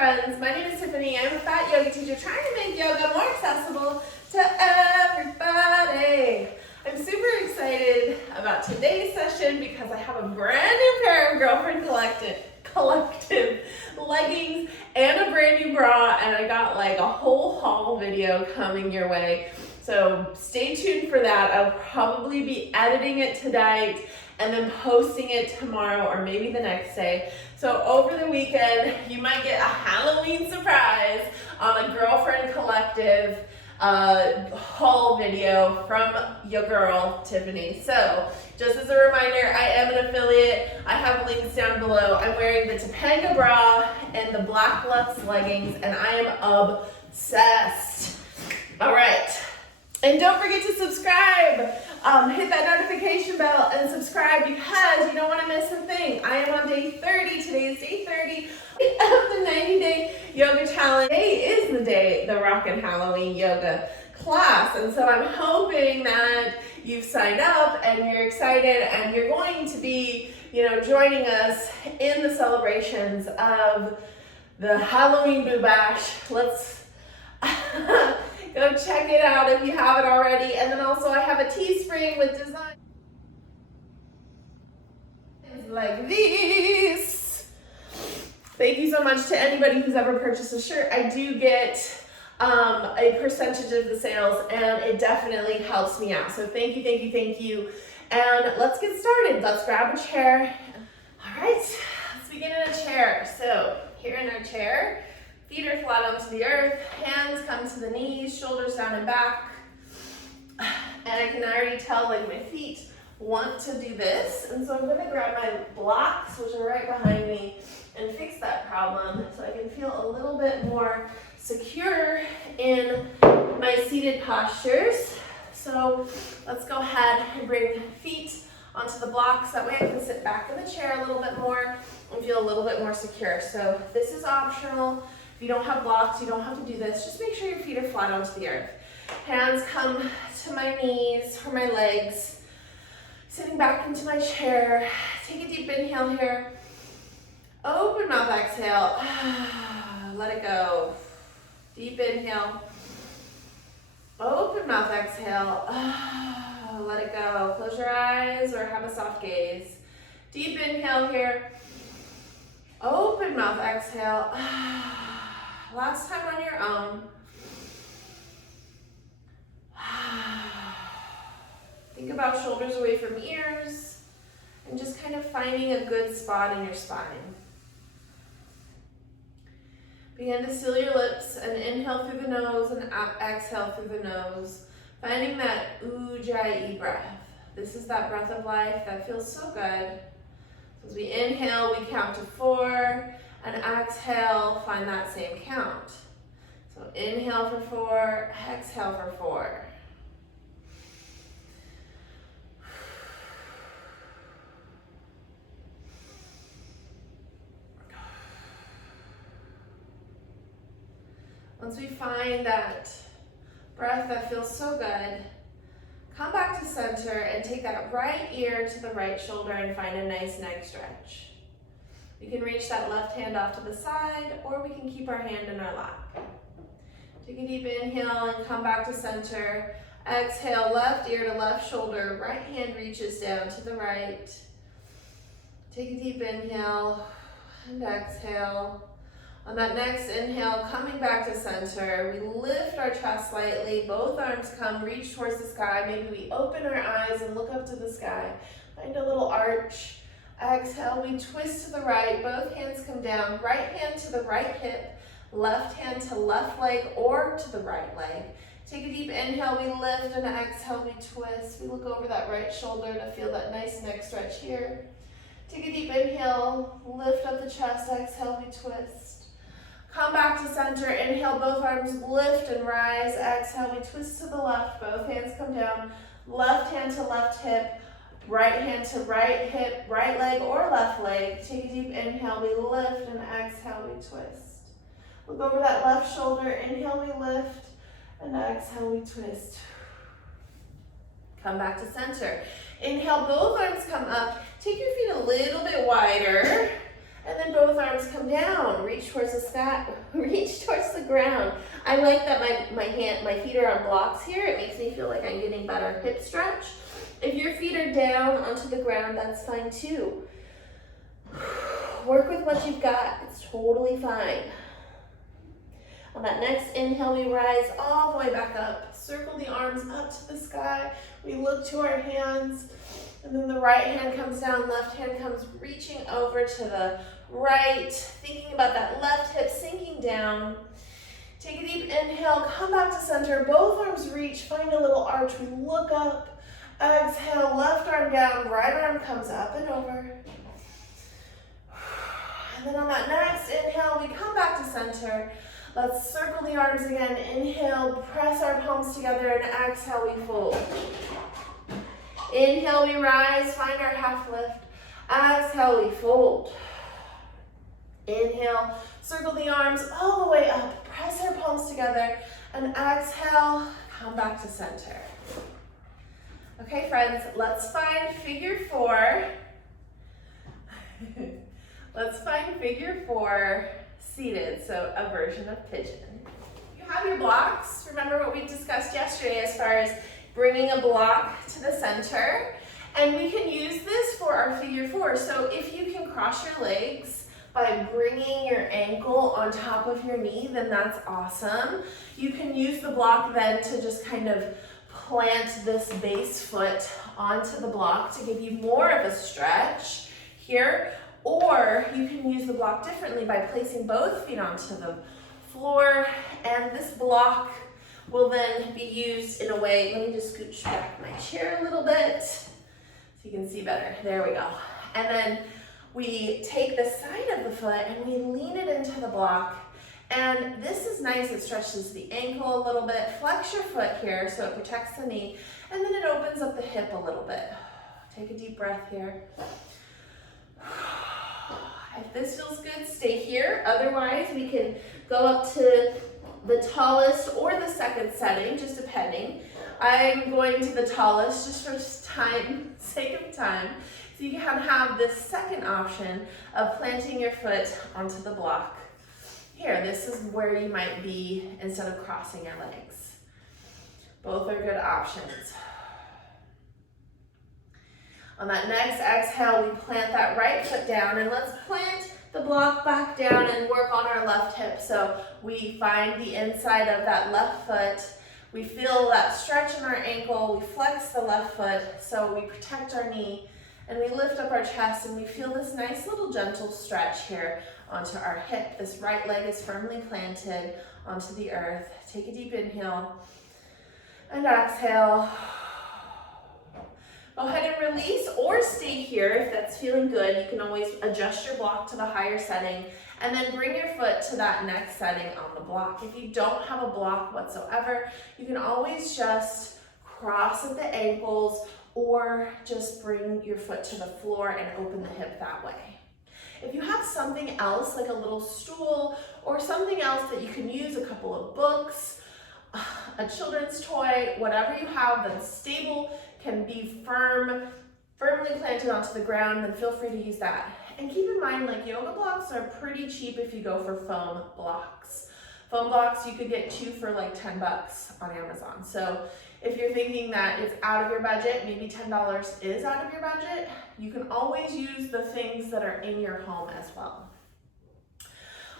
friends. My name is Tiffany. I'm a fat yoga teacher trying to make yoga more accessible to everybody. I'm super excited about today's session because I have a brand new pair of Girlfriend Collective leggings and a brand new bra, and I got like a whole haul video coming your way. So stay tuned for that. I'll probably be editing it tonight and then posting it tomorrow or maybe the next day. So over the weekend, you might get a Halloween surprise on a Girlfriend Collective haul video from your girl, Tiffany. So just as a reminder, I am an affiliate. I have links down below. I'm wearing the Topanga bra and the Black Luxe leggings, and I am obsessed. All right. And don't forget to subscribe. Hit that notification bell and subscribe because you don't want to miss a thing. I am on day 30. Today is day 30 of the 90-day yoga challenge. Today is the Rockin' Halloween yoga class. And so I'm hoping that you've signed up and you're excited and you're going to be, joining us in the celebrations of the Halloween Boo Bash. Let's go check it out if you haven't already. And then also I have a teespring with designs like these. Thank you so much to anybody who's ever purchased a shirt. I do get a percentage of the sales, and it definitely helps me out. So thank you, thank you, thank you. And let's get started. Let's grab a chair. All right, let's begin in a chair. So here in our chair, feet are flat onto the earth, hands come to the knees, shoulders down and back. And I can already tell like my feet want to do this. And so I'm gonna grab my blocks, which are right behind me, and fix that problem so I can feel a little bit more secure in my seated postures. So let's go ahead and bring feet onto the blocks. That way I can sit back in the chair a little bit more and feel a little bit more secure. So this is optional. If you don't have blocks, you don't have to do this. Just make sure your feet are flat onto the earth. Hands come to my knees or my legs. Sitting back into my chair. Take a deep inhale here. Open mouth, exhale. Let it go. Deep inhale. Open mouth, exhale. Let it go. Close your eyes or have a soft gaze. Deep inhale here. Open mouth, exhale. Last time on your own. Think about shoulders away from ears and just kind of finding a good spot in your spine. Begin to seal your lips and inhale through the nose and exhale through the nose, finding that ujjayi breath. This is that breath of life that feels so good. So as we inhale, we count to 4, and exhale, find that same count. So inhale for 4, exhale for 4. Once we find that breath that feels so good, come back to center and take that right ear to the right shoulder and find a nice neck stretch. We can reach that left hand off to the side, or we can keep our hand in our lap. Take a deep inhale and come back to center. Exhale, left ear to left shoulder, right hand reaches down to the right. Take a deep inhale and exhale. On that next inhale, coming back to center, we lift our chest slightly, both arms come, reach towards the sky. Maybe we open our eyes and look up to the sky. Find a little arch. Exhale, we twist to the right, both hands come down, right hand to the right hip, left hand to left leg or to the right leg. Take a deep inhale, we lift, and exhale, we twist. We look over that right shoulder to feel that nice neck stretch here. Take a deep inhale, lift up the chest, exhale, we twist. Come back to center, inhale, both arms lift and rise. Exhale, we twist to the left, both hands come down. Left hand to left hip, right hand to right hip, right leg or left leg. Take a deep inhale, we lift, and exhale, we twist. Look over that left shoulder, inhale, we lift, and exhale, we twist. Come back to center. Inhale, both arms come up. Take your feet a little bit wider, and then both arms come down. reach towards the sky, reach towards the ground. I like that my feet are on blocks here. It makes me feel like I'm getting better hip stretch. If your feet are down onto the ground, that's fine too. Work with what you've got. It's totally fine. On that next inhale, we rise all the way back up. Circle the arms up to the sky. We look to our hands, and then the right hand comes down, left hand comes reaching over to the right, thinking about that left hip sinking down. Take a deep inhale, come back to center, both arms reach, find a little arch. We look up, exhale, left arm down, right arm comes up and over. And then on that next inhale, we come back to center. Let's circle the arms again. Inhale, press our palms together, and exhale, we fold. Inhale, we rise, find our half lift. Exhale, we fold. Inhale, circle the arms all the way up, press our palms together, and exhale, come back to center. Okay, friends, let's find figure four. Let's find figure four seated, so a version of pigeon. You have your blocks. Remember what we discussed yesterday as far as bringing a block to the center, and we can use this for our figure four. So if you can cross your legs by bringing your ankle on top of your knee, then that's awesome. You can use the block then to just kind of plant this base foot onto the block to give you more of a stretch here, or you can use the block differently by placing both feet onto the floor, and this block will then be used in a way, let me just scooch back my chair a little bit so you can see better. There we go. And then we take the side of the foot and we lean it into the block. And this is nice, it stretches the ankle a little bit. Flex your foot here so it protects the knee, and then it opens up the hip a little bit. Take a deep breath here. If this feels good, stay here. Otherwise, we can go up to the tallest or the second setting, just depending. I'm going to the tallest just for sake of time. So you can have this second option of planting your foot onto the block. Here, this is where you might be instead of crossing your legs. Both are good options. On that next exhale, we plant that right foot down, and let's plant the block back down and work on our left hip. So we find the inside of that left foot. We feel that stretch in our ankle. We flex the left foot so we protect our knee, and we lift up our chest, and we feel this nice little gentle stretch here onto our hip. This right leg is firmly planted onto the earth. Take a deep inhale and exhale. Go ahead and release or stay here if that's feeling good. You can always adjust your block to the higher setting and then bring your foot to that next setting on the block. If you don't have a block whatsoever, you can always just cross at the ankles or just bring your foot to the floor and open the hip that way. If you have something else like a little stool or something else that you can use, a couple of books, a children's toy, whatever you have that's stable, can be firmly planted onto the ground, then feel free to use that. And keep in mind, like, yoga blocks are pretty cheap if you go for foam blocks. Foam blocks, you could get 2 for like $10 on Amazon. So if you're thinking that it's out of your budget, maybe $10 is out of your budget, you can always use the things that are in your home as well.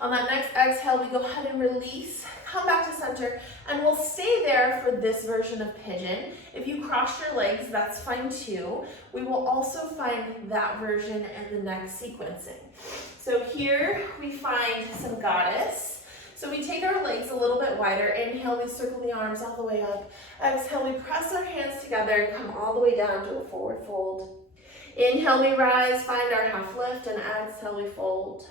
On that next exhale, we go ahead and release, come back to center, and we'll stay there for this version of pigeon. If you cross your legs, that's fine too. We will also find that version in the next sequencing. So here we find some goddess. So we take our legs a little bit wider. Inhale, we circle the arms all the way up. Exhale, we press our hands together and come all the way down to a forward fold. Inhale, we rise, find our half lift, and exhale, we fold.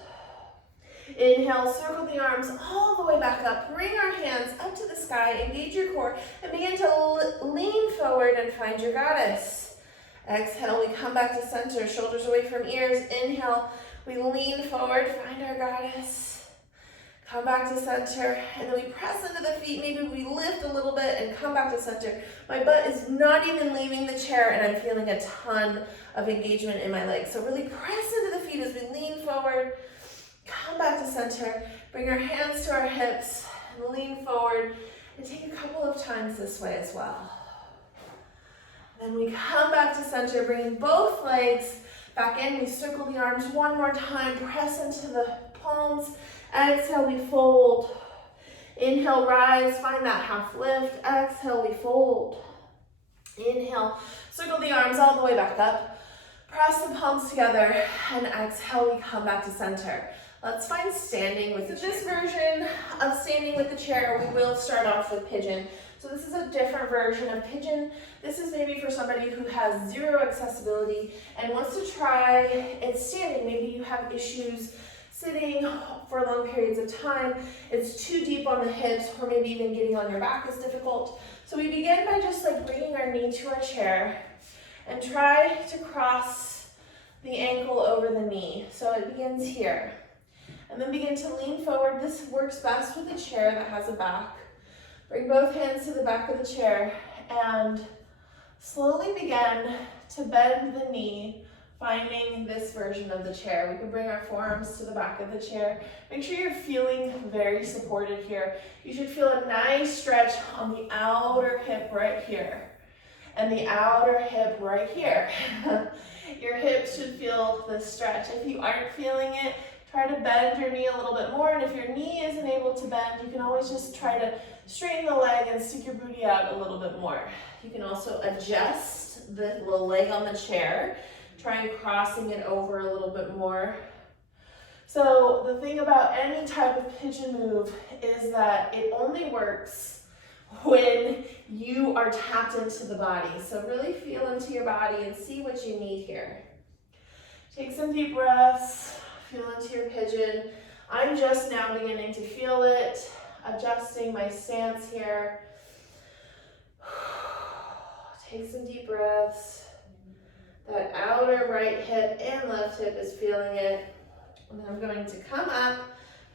Inhale, circle the arms all the way back up. Bring our hands up to the sky, engage your core, and begin to lean forward and find your goddess. Exhale, we come back to center, shoulders away from ears. Inhale, we lean forward, find our goddess. Come back to center, and then we press into the feet. Maybe we lift a little bit and come back to center. My butt is not even leaving the chair, and I'm feeling a ton of engagement in my legs. So really press into the feet as we lean forward. Come back to center. Bring our hands to our hips and lean forward. And take a couple of times this way as well. Then we come back to center, bringing both legs back in. We circle the arms one more time. Press into the palms. Exhale, we fold. Inhale, rise. Find that half lift. Exhale, we fold. Inhale, circle the arms all the way back up. Press the palms together. And exhale, we come back to center. Let's find standing with this version of standing with the chair. We will start off with pigeon. So this is a different version of pigeon. This is maybe for somebody who has zero accessibility and wants to try it standing. Maybe you have issues sitting for long periods of time. It's too deep on the hips, or maybe even getting on your back is difficult. So we begin by just like bringing our knee to our chair and try to cross the ankle over the knee. So it begins here. And then begin to lean forward. This works best with a chair that has a back. Bring both hands to the back of the chair and slowly begin to bend the knee, finding this version of the chair. We can bring our forearms to the back of the chair. Make sure you're feeling very supported here. You should feel a nice stretch on the outer hip right here and the outer hip right here. Your hips should feel this stretch. If you aren't feeling it, try to bend your knee a little bit more, and if your knee isn't able to bend, you can always just try to straighten the leg and stick your booty out a little bit more. You can also adjust the little leg on the chair, try crossing it over a little bit more. So the thing about any type of pigeon move is that it only works when you are tapped into the body. So really feel into your body and see what you need here. Take some deep breaths. Feel into your pigeon. I'm just now beginning to feel it, adjusting my stance here. Take some deep breaths. That outer right hip and left hip is feeling it. And then I'm going to come up,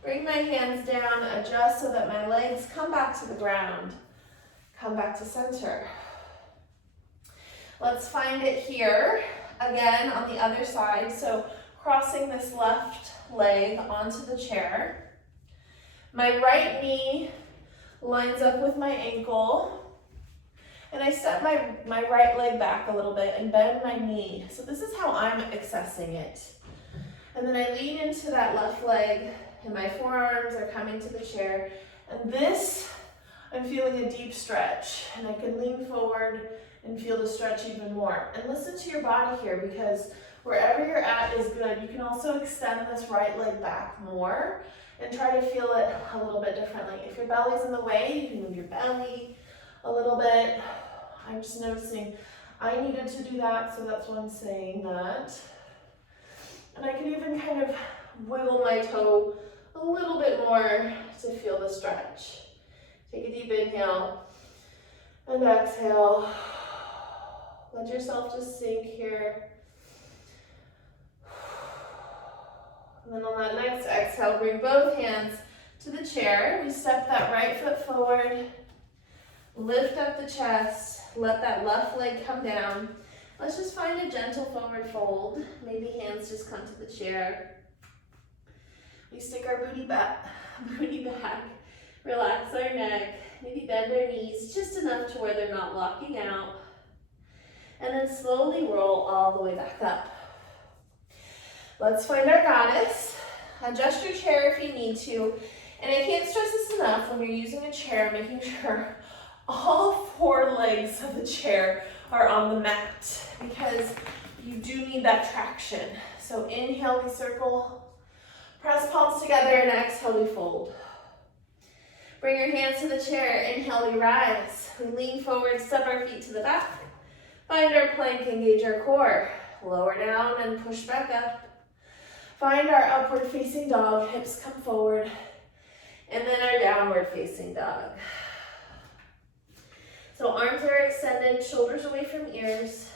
bring my hands down, adjust so that my legs come back to the ground. Come back to center. Let's find it here, again on the other side. So crossing this left leg onto the chair. My right knee lines up with my ankle. And I step my right leg back a little bit and bend my knee. So this is how I'm accessing it. And then I lean into that left leg and my forearms are coming to the chair. And this, I'm feeling a deep stretch. And I can lean forward and feel the stretch even more. And listen to your body here, because wherever you're at is good. You can also extend this right leg back more and try to feel it a little bit differently. If your belly's in the way, you can move your belly a little bit. I'm just noticing I needed to do that, so that's why I'm saying that. And I can even kind of wiggle my toe a little bit more to feel the stretch. Take a deep inhale and exhale. Let yourself just sink here. And then on that next exhale, bring both hands to the chair. We step that right foot forward, lift up the chest, let that left leg come down. Let's just find a gentle forward fold. Maybe hands just come to the chair. We stick our booty back, relax our neck, maybe bend our knees just enough to where they're not locking out. And then slowly roll all the way back up. Let's find our goddess. Adjust your chair if you need to. And I can't stress this enough when you're using a chair, making sure all four legs of the chair are on the mat, because you do need that traction. So inhale, we circle. Press palms together, and exhale, we fold. Bring your hands to the chair. Inhale, we rise. We lean forward, step our feet to the back. Find our plank, engage our core. Lower down and push back up. Find our upward facing dog, hips come forward. And then our downward facing dog. So arms are extended, shoulders away from ears.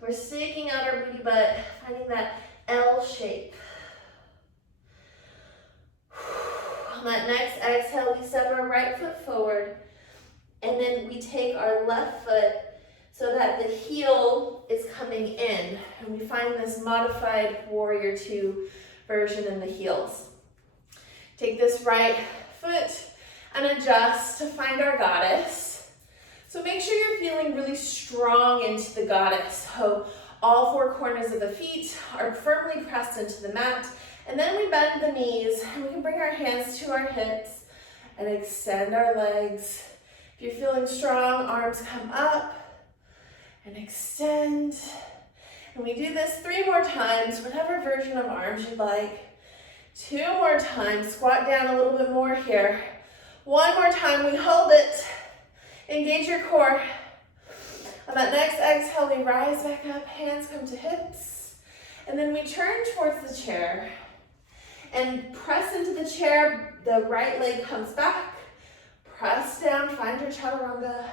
We're staking out our booty butt, finding that L shape. On that next exhale, we step our right foot forward, and then we take our left foot so that the heel is coming in. And we find this modified warrior two version in the heels. Take this right foot and adjust to find our goddess. So make sure you're feeling really strong into the goddess. So all four corners of the feet are firmly pressed into the mat. And then we bend the knees and we can bring our hands to our hips and extend our legs. If you're feeling strong, arms come up and extend. And we do this 3 more times, whatever version of arms you'd like. 2 more times, squat down a little bit more here. 1 more time, we hold it. Engage your core. On that next exhale, we rise back up, hands come to hips. And then we turn towards the chair and press into the chair. The right leg comes back. Press down, find your chaturanga,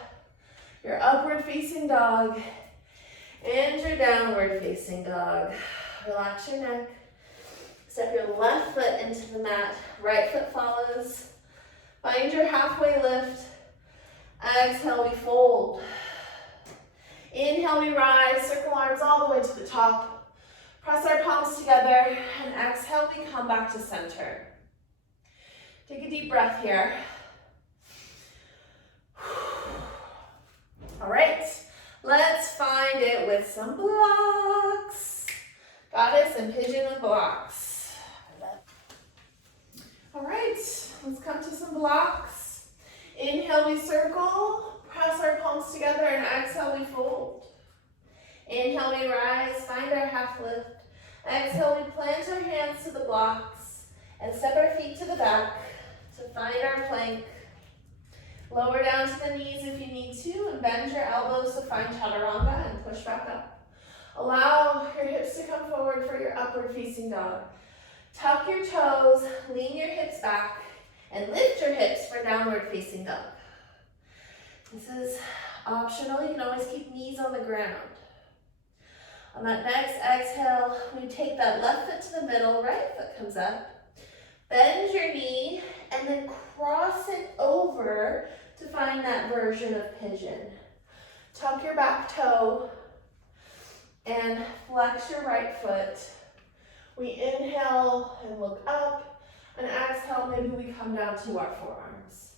your upward facing dog, and your downward facing dog. Relax your neck. Step your left foot into the mat, right foot follows. Find your halfway lift. Exhale, we fold. Inhale, we rise, circle arms all the way to the top. Press our palms together, and exhale, we come back to center. Take a deep breath here. All right, let's find it with some blocks. Goddess and pigeon with blocks. All right, let's come to some blocks. Inhale, we circle, press our palms together, and exhale, we fold. Inhale, we rise, find our half lift. Exhale, we plant our hands to the blocks and step our feet to the back to find our plank. Lower down to the knees if you need to, and bend your elbows to find chaturanga and push back up. Allow your hips to come forward for your upward facing dog. Tuck your toes, lean your hips back, and lift your hips for downward facing dog. This is optional. You can always keep knees on the ground. On that next exhale, we take that left foot to the middle, right foot comes up. Bend your knee and then cross it over to find that version of pigeon. Tuck your back toe and flex your right foot. We inhale and look up, and exhale, maybe we come down to our forearms.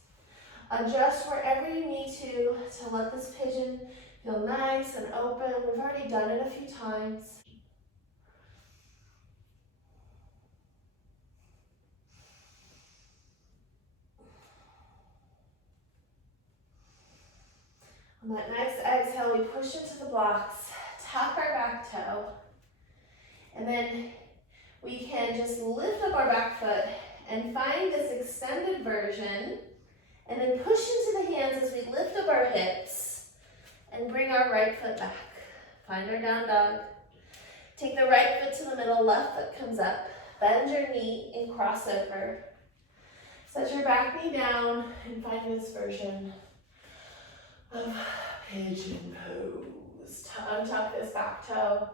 Adjust wherever you need to let this pigeon feel nice and open. We've already done it a few times. On that next exhale, we push into the blocks, tuck our back toe, and then we can just lift up our back foot and find this extended version, and then push into the hands as we lift up our hips and bring our right foot back. Find our down dog. Take the right foot to the middle, left foot comes up. Bend your knee and cross over. Set your back knee down and find this version of pigeon pose. Untuck this back toe.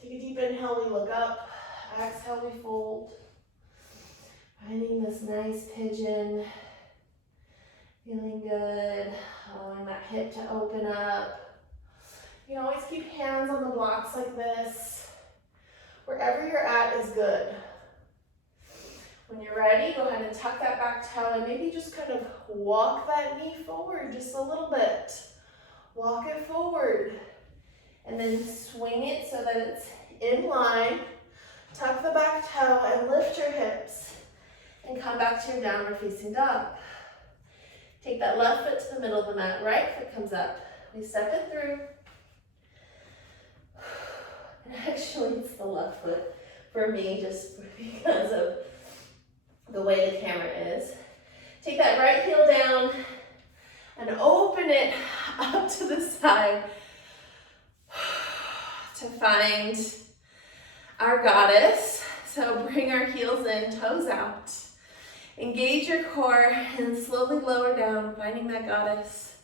Take a deep inhale, we look up. Exhale, we fold. Finding this nice pigeon. Feeling good. Allowing that hip to open up. You can always keep hands on the blocks like this. Wherever you're at is good. When you're ready, go ahead and tuck that back toe and maybe just kind of walk that knee forward just a little bit. Walk it forward. And then swing it so that it's in line. Tuck the back toe and lift your hips. And come back to your downward facing dog. Take that left foot to the middle of the mat. Right foot comes up. We step it through. And actually, it's the left foot for me just because of the way the camera is. Take that right heel down and open it up to the side to find our goddess. So bring our heels in, toes out. Engage your core and slowly lower down, finding that goddess.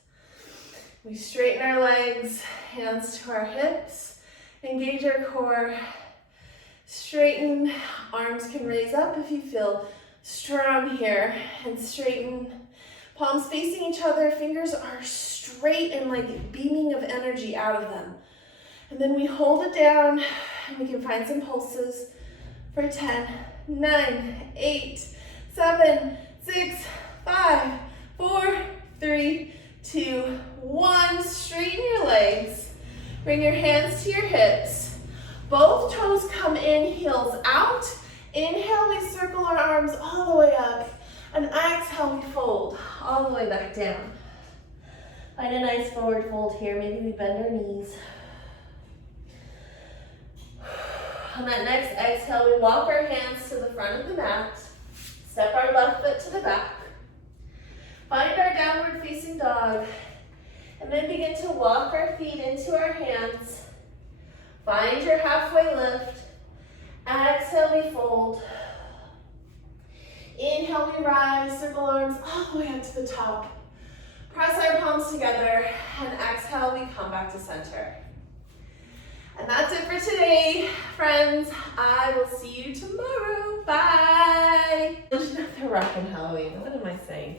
We straighten our legs, hands to our hips. Engage our core. Straighten. Arms can raise up if you feel strong here. And straighten. Palms facing each other. Fingers are straight and like beaming of energy out of them. And then we hold it down and we can find some pulses. for 10, 9, 8, 7, 6, 5, 4, 3, 2, 1. Straighten your legs. Bring your hands to your hips. Both toes come in, heels out. Inhale, we circle our arms all the way up. And exhale, we fold all the way back down. Find a nice forward fold here. Maybe we bend our knees. On that next exhale, we walk our hands to the front of the mat. Step our left foot to the back. Find our downward facing dog. And then begin to walk our feet into our hands. Find your halfway lift. Exhale, we fold. Inhale, we rise, circle arms all the way up to the top. Press our palms together, and exhale, we come back to center. And that's it for today, friends. I will see you tomorrow. Bye. They're rocking Halloween. What am I saying?